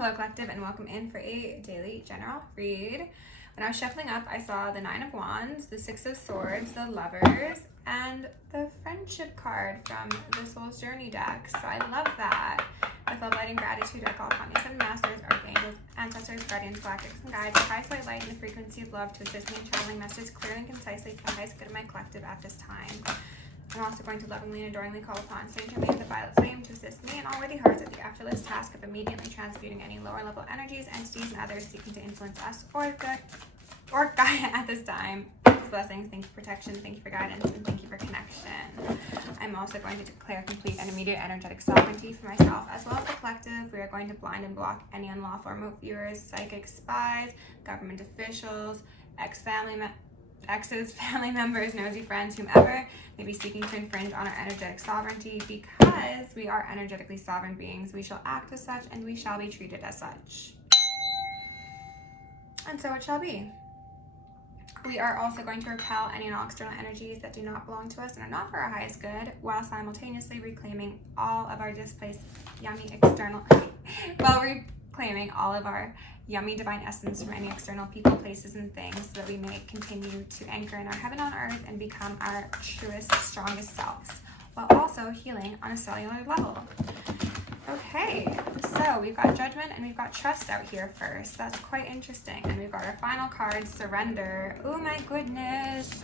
Hello Collective, and welcome in for a daily general read. When I was shuffling up, I saw the Nine of Wands, the Six of Swords, the Lovers, and the Friendship card from the Soul's Journey deck. So I love that. With love, light, and gratitude, I call upon you, Seven Masters, Archangels, Ancestors, Guardians, Galactics, and Guides, the highest light and the frequency of love to assist me in channeling messages clearly and concisely for the highest good of my collective at this time. I'm also going to lovingly and adoringly call upon Saint Germain, the Violet Flame, to assist me and all worthy hearts at the effortless task of immediately transmuting any lower level energies, entities, and others seeking to influence us or Gaia at this time. Blessings, thank you for protection, thank you for guidance, and thank you for connection. I'm also going to declare complete and immediate energetic sovereignty for myself as well as the collective. We are going to blind and block any unlawful remote viewers, psychic spies, government officials, exes, family members, nosy friends, whomever may be seeking to infringe on our energetic sovereignty. Because we are energetically sovereign beings, we shall act as such and we shall be treated as such. And so it shall be. We are also going to repel any and all external energies that do not belong to us and are not for our highest good, while simultaneously reclaiming all of our displaced yummy external while reclaiming all of our yummy divine essence from any external people, places, and things, so that we may continue to anchor in our heaven on earth and become our truest, strongest selves, while also healing on a cellular level. Okay, so we've got Judgment and we've got Trust out here first. That's quite interesting. And we've got our final card, Surrender. Oh my goodness.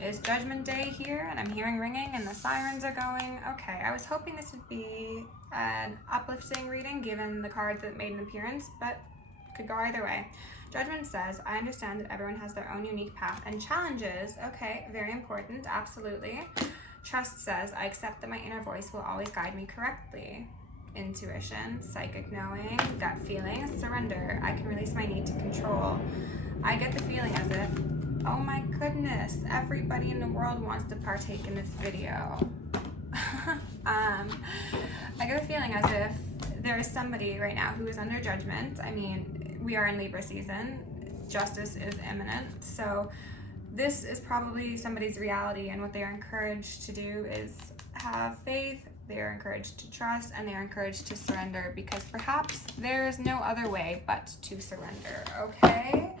It's Judgment Day here, and I'm hearing ringing and the sirens are going. Okay, I was hoping this would be an uplifting reading given the card that made an appearance, but could go either way. Judgment says, I understand that everyone has their own unique path and challenges. Okay, very important, absolutely. Trust says, I accept that my inner voice will always guide me correctly. Intuition, psychic knowing, gut feeling, surrender. I can release my need to control. I get the feeling as if, oh my goodness, everybody in the world wants to partake in this video. I get the feeling as if there is somebody right now who is under judgment. I mean, we are in Libra season. Justice is imminent. So this is probably somebody's reality, and what they are encouraged to do is have faith. They are encouraged to trust, and they are encouraged to surrender, because perhaps there is no other way but to surrender. Okay,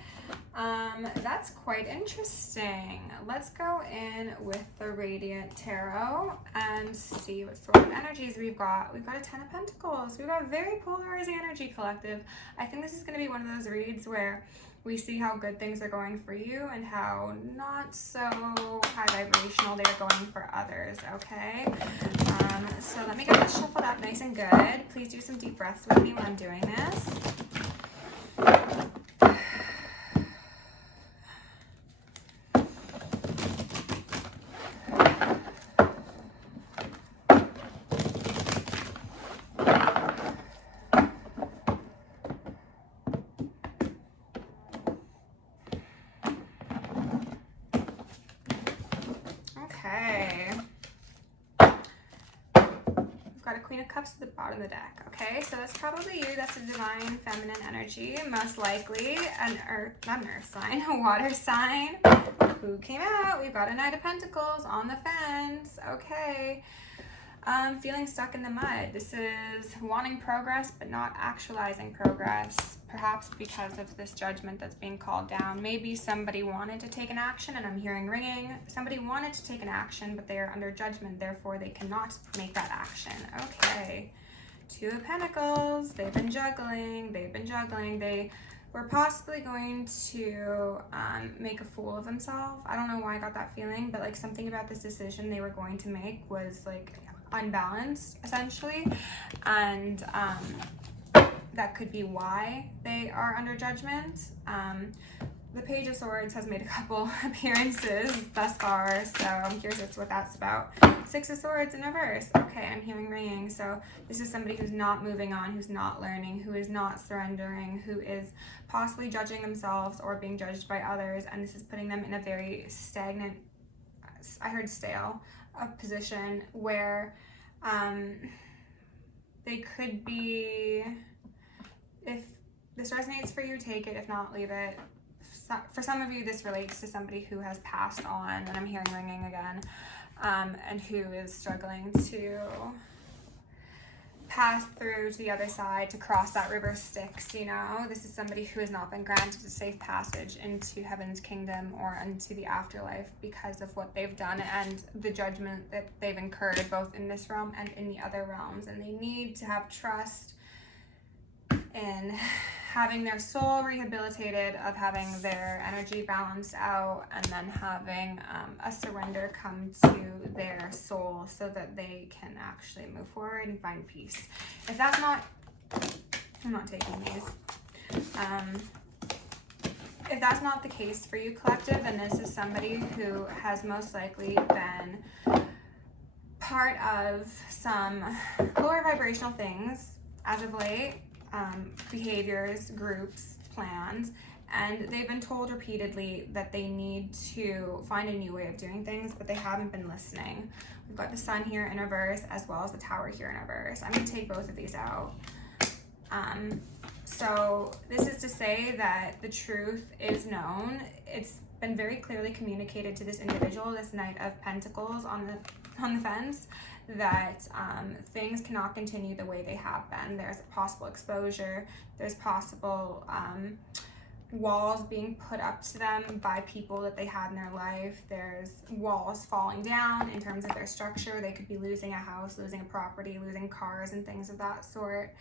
that's quite interesting. Let's go in with the Radiant Tarot and see what sort of energies we've got. We've got a Ten of Pentacles. We've got very polarizing energy, collective. I think this is going to be one of those reads where we see how good things are going for you and how not so high vibrational they're going for others, okay? So let me get this shuffled up nice and good. Please do some deep breaths with me when I'm doing this. Queen of Cups at the bottom of the deck. Okay, so that's probably you. That's a divine feminine energy, most likely an earth, not an earth sign, a water sign. Who came out? We've got a Knight of Pentacles on the fence. Okay, feeling stuck in the mud. This is wanting progress but not actualizing progress, perhaps because of this judgment that's being called down. Maybe somebody wanted to take an action, and I'm hearing ringing. Somebody wanted to take an action, but they are under judgment, therefore they cannot make that action. Okay, Two of Pentacles. They've been juggling. They were possibly going to make a fool of themselves. I don't know why I got that feeling, but like something about this decision they were going to make was like unbalanced, essentially, and that could be why they are under judgment. The Page of Swords has made a couple appearances thus far, so I'm curious as to what that's about. Six of Swords in reverse. Okay, I'm hearing ringing. So this is somebody who's not moving on, who's not learning, who is not surrendering, who is possibly judging themselves or being judged by others, and this is putting them in a very stagnant, I heard stale, a position where they could be, if this resonates for you, take it. If not, leave it. For some of you, this relates to somebody who has passed on, and I'm hearing ringing again, and who is struggling to pass through to the other side to cross that river Styx, you know. This is somebody who has not been granted a safe passage into heaven's kingdom or into the afterlife because of what they've done and the judgment that they've incurred both in this realm and in the other realms. And they need to have trust in having their soul rehabilitated, of having their energy balanced out, and then having a surrender come to their soul so that they can actually move forward and find peace. If that's not, I'm not taking these. If that's not the case for you, collective, then this is somebody who has most likely been part of some lower vibrational things as of late. Behaviors, groups, plans, and they've been told repeatedly that they need to find a new way of doing things, but they haven't been listening. We've got the Sun here in reverse as well as the Tower here in reverse. I'm going to take both of these out. So this is to say that the truth is known. It's been very clearly communicated to this individual, this Knight of Pentacles on the fence, that things cannot continue the way they have been. There's possible exposure, there's possible walls being put up to them by people that they had in their life. There's walls falling down in terms of their structure. They could be losing a house, losing a property, losing cars and things of that sort.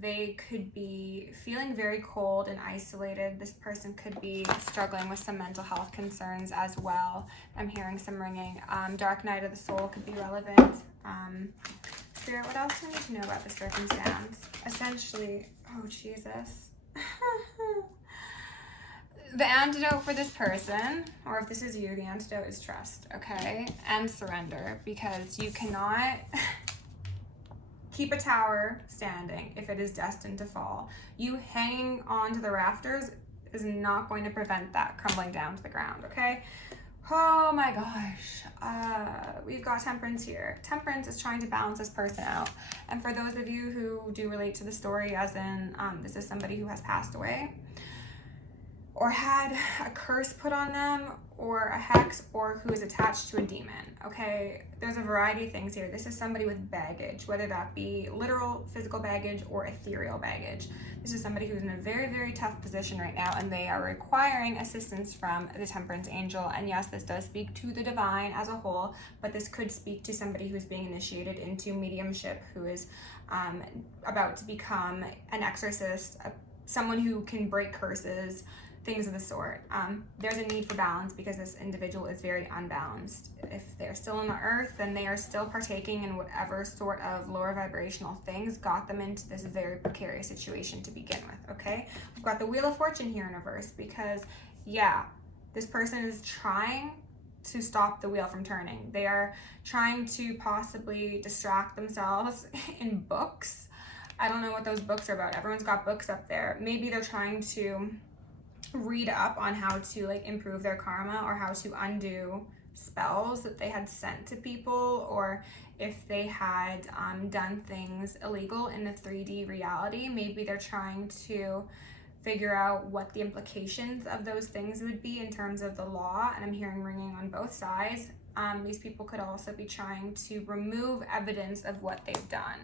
They could be feeling very cold and isolated. This person could be struggling with some mental health concerns as well. I'm hearing some ringing. Dark night of the soul could be relevant. Spirit, what else do we need to know about the circumstance? Essentially, oh Jesus. The antidote for this person, or if this is you, the antidote is trust, okay? And surrender, because you cannot keep a tower standing if it is destined to fall. You hanging onto the rafters is not going to prevent that crumbling down to the ground, okay? Oh my gosh. We've got Temperance here. Temperance is trying to balance this person out. And for those of you who do relate to the story, as in this is somebody who has passed away or had a curse put on them or a hex, or who is attached to a demon, okay? There's a variety of things here. This is somebody with baggage, whether that be literal physical baggage or ethereal baggage. This is somebody who's in a very, very tough position right now, and they are requiring assistance from the Temperance Angel. And yes, this does speak to the divine as a whole, but this could speak to somebody who's being initiated into mediumship, who is about to become an exorcist, someone who can break curses, things of the sort. There's a need for balance because this individual is very unbalanced. If they're still on the earth, then they are still partaking in whatever sort of lower vibrational things got them into this very precarious situation to begin with, okay? We've got the Wheel of Fortune here in reverse because, yeah, this person is trying to stop the wheel from turning. They are trying to possibly distract themselves in books. I don't know what those books are about. Everyone's got books up there. Maybe they're trying to read up on how to like improve their karma, or how to undo spells that they had sent to people, or if they had done things illegal in the 3D reality. Maybe they're trying to figure out what the implications of those things would be in terms of the law, and I'm hearing ringing on both sides. These people could also be trying to remove evidence of what they've done.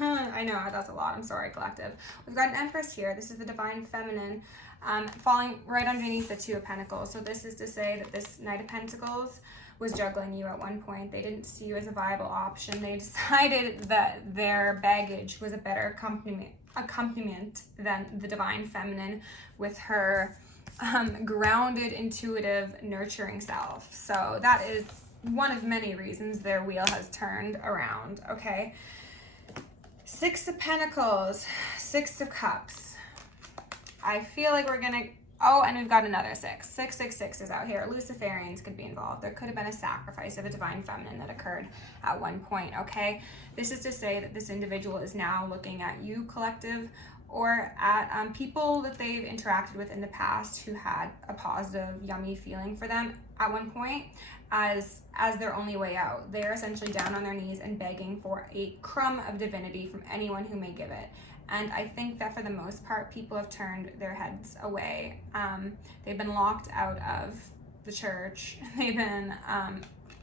I know, that's a lot. I'm sorry, collective. We've got an Empress here. This is the Divine Feminine, falling right underneath the Two of Pentacles. So this is to say that this Knight of Pentacles was juggling you at one point. They didn't see you as a viable option. They decided that their baggage was a better accompaniment than the Divine Feminine with her grounded, intuitive, nurturing self. So that is one of many reasons their wheel has turned around, okay? Six of Pentacles, Six of Cups. I feel like we're gonna, oh, and we've got another six. 666 is out here. Luciferians could be involved. There could have been a sacrifice of a divine feminine that occurred at one point, okay? This is to say that this individual is now looking at you, collective, or at people that they've interacted with in the past who had a positive, yummy feeling for them at one point as their only way out. They're essentially down on their knees and begging for a crumb of divinity from anyone who may give it. And I think that for the most part, people have turned their heads away. They've been locked out of the church. They've been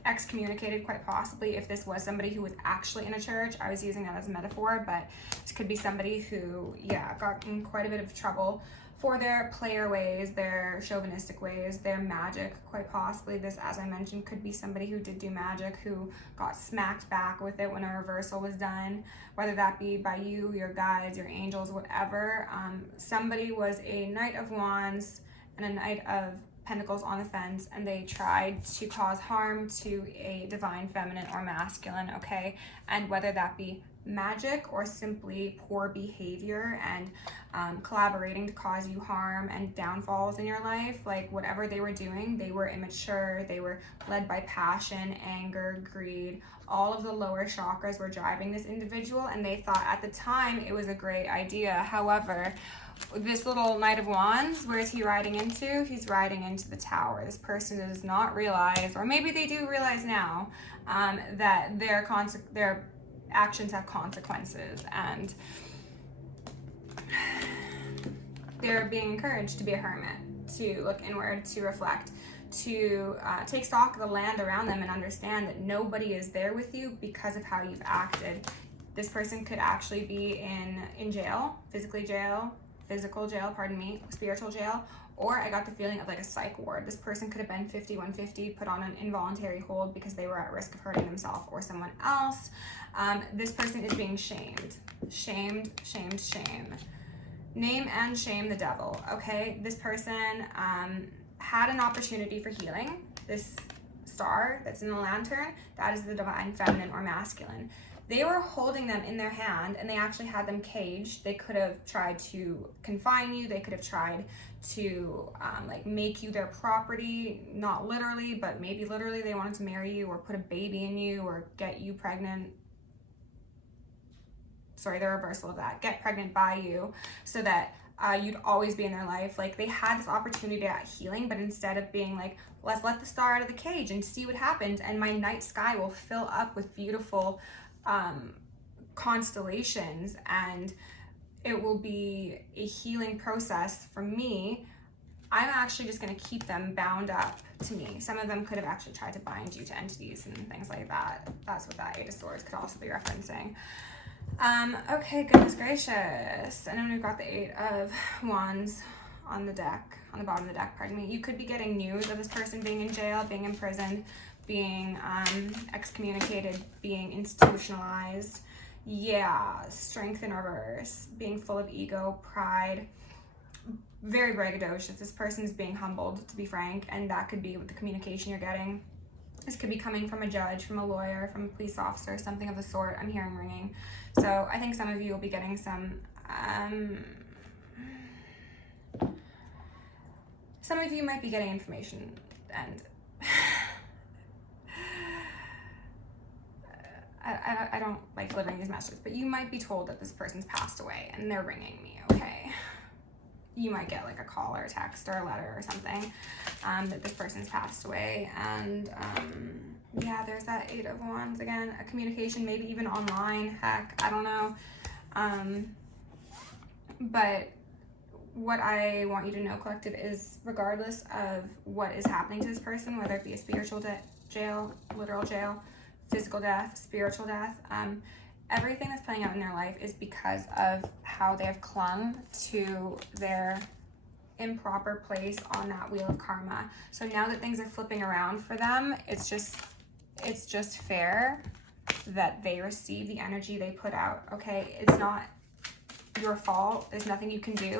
excommunicated, quite possibly, if this was somebody who was actually in a church. I was using that as a metaphor, but this could be somebody who, yeah, got in quite a bit of trouble for their player ways, their chauvinistic ways, their magic, quite possibly. This, as I mentioned, could be somebody who did do magic, who got smacked back with it when a reversal was done, whether that be by you, your guides, your angels, whatever. Somebody was a Knight of Wands and a Knight of Pentacles on the fence, and they tried to cause harm to a divine feminine or masculine, okay? And whether that be magic or simply poor behavior and collaborating to cause you harm and downfalls in your life, like whatever they were doing, they were immature, they were led by passion, anger, greed. All of the lower chakras were driving this individual, and they thought at the time it was a great idea. However, this little Knight of Wands, where is he riding into? He's riding into the Tower. This person does not realize, or maybe they do realize now, that their actions have consequences, and they're being encouraged to be a hermit, to look inward, to reflect, to take stock of the land around them and understand that nobody is there with you because of how you've acted. This person could actually be in jail, physical jail, spiritual jail, or I got the feeling of like a psych ward. This person could have been 5150, put on an involuntary hold because they were at risk of hurting themselves or someone else. This person is being shamed. Shamed. Name and shame the devil, okay? This person had an opportunity for healing. This star that's in the lantern, that is the divine feminine or masculine. They were holding them in their hand, and they actually had them caged. They could have tried to confine you. They could have tried to like make you their property, not literally, but maybe literally. They wanted to marry you or put a baby in you or get you pregnant. Sorry, the reversal of that. Get pregnant by you so that you'd always be in their life. Like, they had this opportunity at healing, but instead of being like, let's let the star out of the cage and see what happens, and my night sky will fill up with beautiful constellations, and it will be a healing process for me, I'm actually just going to keep them bound up to me. Some of them could have actually tried to bind you to entities and things like that. That's what that Eight of Swords could also be referencing. Okay, goodness gracious. And then we've got the Eight of Wands on the deck, on the bottom of the deck, pardon me. You could be getting news of this person being in jail, being imprisoned, being excommunicated, being institutionalized. Yeah, strength in reverse, being full of ego, pride, very braggadocious. This person is being humbled, to be frank, and that could be with the communication you're getting. This could be coming from a judge, from a lawyer, from a police officer, something of the sort. I'm hearing ringing. So I think some of you will be getting some of you might be getting information, and I don't like delivering these messages, but you might be told that this person's passed away and they're ringing me, okay? You might get like a call or a text or a letter or something that this person's passed away. And yeah, there's that Eight of Wands again, a communication, maybe even online, heck, I don't know. But what I want you to know, collective, is regardless of what is happening to this person, whether it be a spiritual jail, literal jail, physical death, spiritual death, everything that's playing out in their life is because of how they have clung to their improper place on that wheel of karma. So now that things are flipping around for them, it's just fair that they receive the energy they put out, okay? It's not your fault. There's nothing you can do.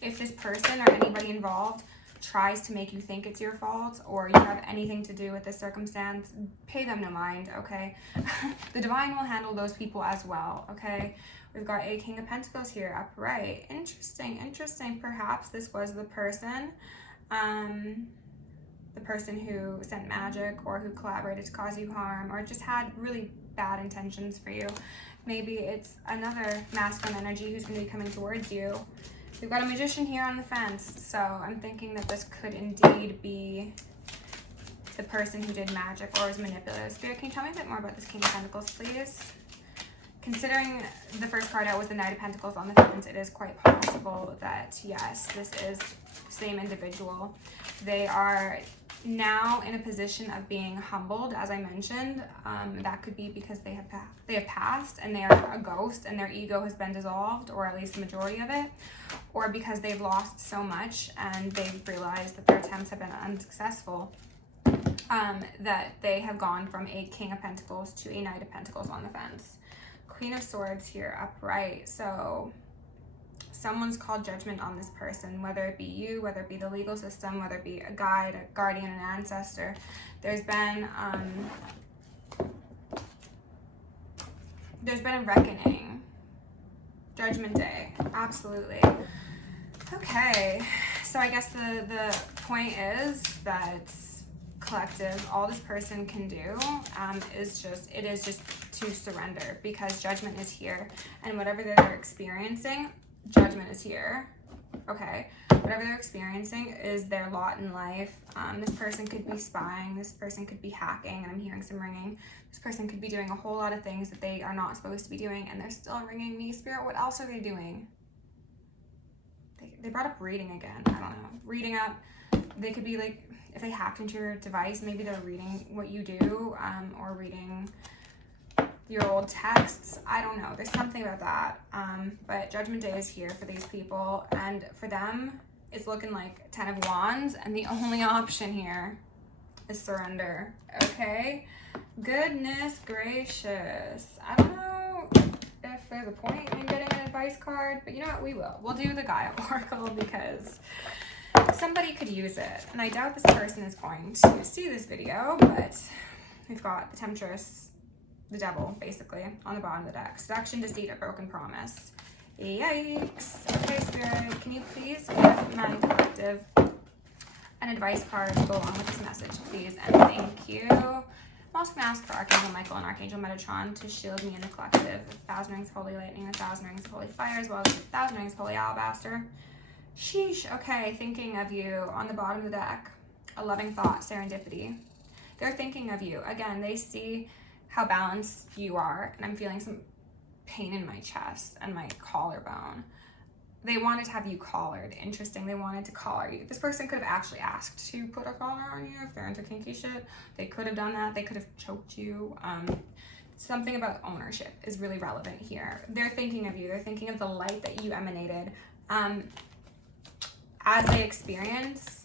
If this person or anybody involved tries to make you think it's your fault or you have anything to do with this circumstance, pay them no mind, okay? The divine will handle those people as well, okay? We've got a King of Pentacles here upright. Interesting. Perhaps this was the person who sent magic or who collaborated to cause you harm or just had really bad intentions for you. Maybe it's another masculine energy who's going to be coming towards you. We've got a Magician here on the fence, so I'm thinking that this could indeed be the person who did magic or was manipulative. Spirit, can you tell me a bit more about this King of Pentacles, please? Considering the first card out was the Knight of Pentacles on the fence, it is quite possible that, yes, this is the same individual. They are now in a position of being humbled, as I mentioned. That could be because they have passed and they are a ghost and their ego has been dissolved, or at least the majority of it, or because they've lost so much and they've realized that their attempts have been unsuccessful, that they have gone from a King of Pentacles to a Knight of Pentacles on the fence. Queen of Swords here upright. So someone's called judgment on this person, whether it be you, whether it be the legal system, whether it be a guide, a guardian, an ancestor. There's been a reckoning. Judgment Day, absolutely. Okay, so I guess the point is that collective, all this person can do is just to surrender, because judgment is here, and whatever they're experiencing, judgment is here. Okay, whatever they're experiencing is their lot in life. This person could be spying, this person could be hacking, and I'm hearing some ringing. This person could be doing a whole lot of things that they are not supposed to be doing, and they're still ringing me. Spirit, what else are they doing? They brought up reading again. I don't know. Reading up. They could be like, if they hacked into your device, maybe they're reading what you do, or reading your old texts. I don't know. There's something about that. But Judgment Day is here for these people, and for them, it's looking like 10 of Wands, and the only option here is surrender. Okay? Goodness gracious. I don't know if there's a point in getting an advice card, but you know what? We will. We'll do the Gaia Oracle, because somebody could use it, and I doubt this person is going to see this video, but we've got the Temptress, the devil, basically, on the bottom of the deck. Seduction, deceit, a broken promise. Yikes. Okay, Spirit, can you please give my collective an advice card to go along with this message, please, and thank you. I'm also going to ask for Archangel Michael and Archangel Metatron to shield me in the collective. 1,000 rings of holy lightning, 1,000 rings of holy fire, as well as 1,000 rings of holy alabaster. Sheesh. Okay, thinking of you on the bottom of the deck. A loving thought, serendipity. They're thinking of you. Again, they see how balanced you are, and I'm feeling some pain in my chest and my collarbone. They wanted to have you collared. Interesting. They wanted to collar you. This person could have actually asked to put a collar on you if they're into kinky shit. They could have done that. They could have choked you. Something about ownership is really relevant here. They're thinking of you. They're thinking of the light that you emanated. As they experience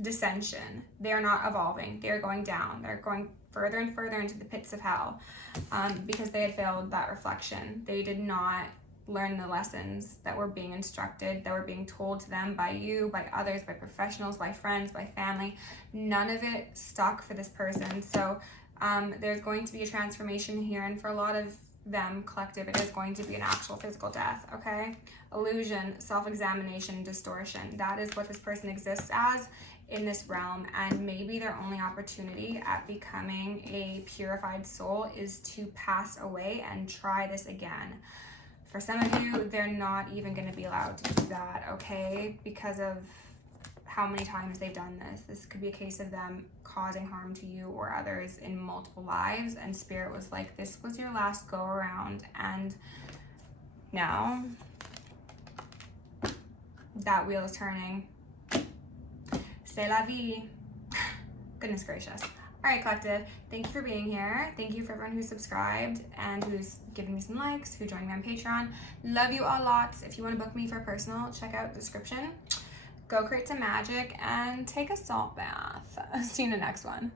dissension, they're not evolving. They're going down. They're going further and further into the pits of hell, because they had failed that reflection. They did not learn the lessons that were being instructed, that were being told to them by you, by others, by professionals, by friends, by family. None of it stuck for this person. So there's going to be a transformation here, and for a lot of them, collective, it is going to be an actual physical death. Okay, illusion, self-examination, distortion. That is what this person exists as in this realm, and maybe their only opportunity at becoming a purified soul is to pass away and try this again. For some of you, they're not even going to be allowed to do that, okay, because of how many times they've done this. This could be a case of them causing harm to you or others in multiple lives, and Spirit was like, this was your last go around, and now that wheel is turning. C'est la vie. Goodness gracious. All right, collective, thank you for being here. Thank you for everyone who's subscribed and who's given me some likes, who joined me on Patreon. Love you all lots. If you want to book me for a personal, check out the description. Go create some magic and take a salt bath. See you in the next one.